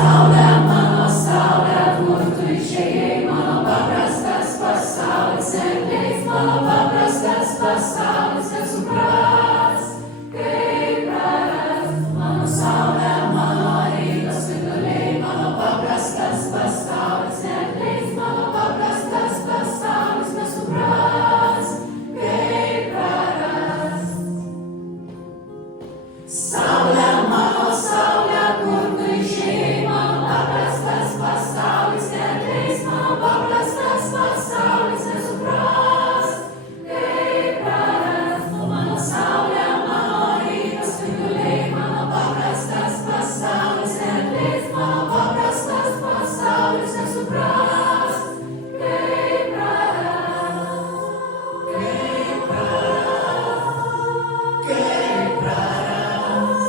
Saulė, mano saulė, kur tu išėjai, mano paprastas pasaulis neatleis, mano paprastas pasaulis nesupras, kaip prarast. Mano saulė, mano rytas spinduliai, mano paprastas pasaulis neatleis, mano paprastas pasaulis nesupras, kaip prarast. Saulė, mano saulė, kur tu išėjai, mano paprastas pasaulis neatleis, mano paprastas pasaulis nesupras, kaip prarast. Mano saulė, mano rytas spinduliai, mano paprastas pasaulis neatleis, mano paprastas pasaulis nesupras, kaip prarast, kaip prarast, kaip prarast.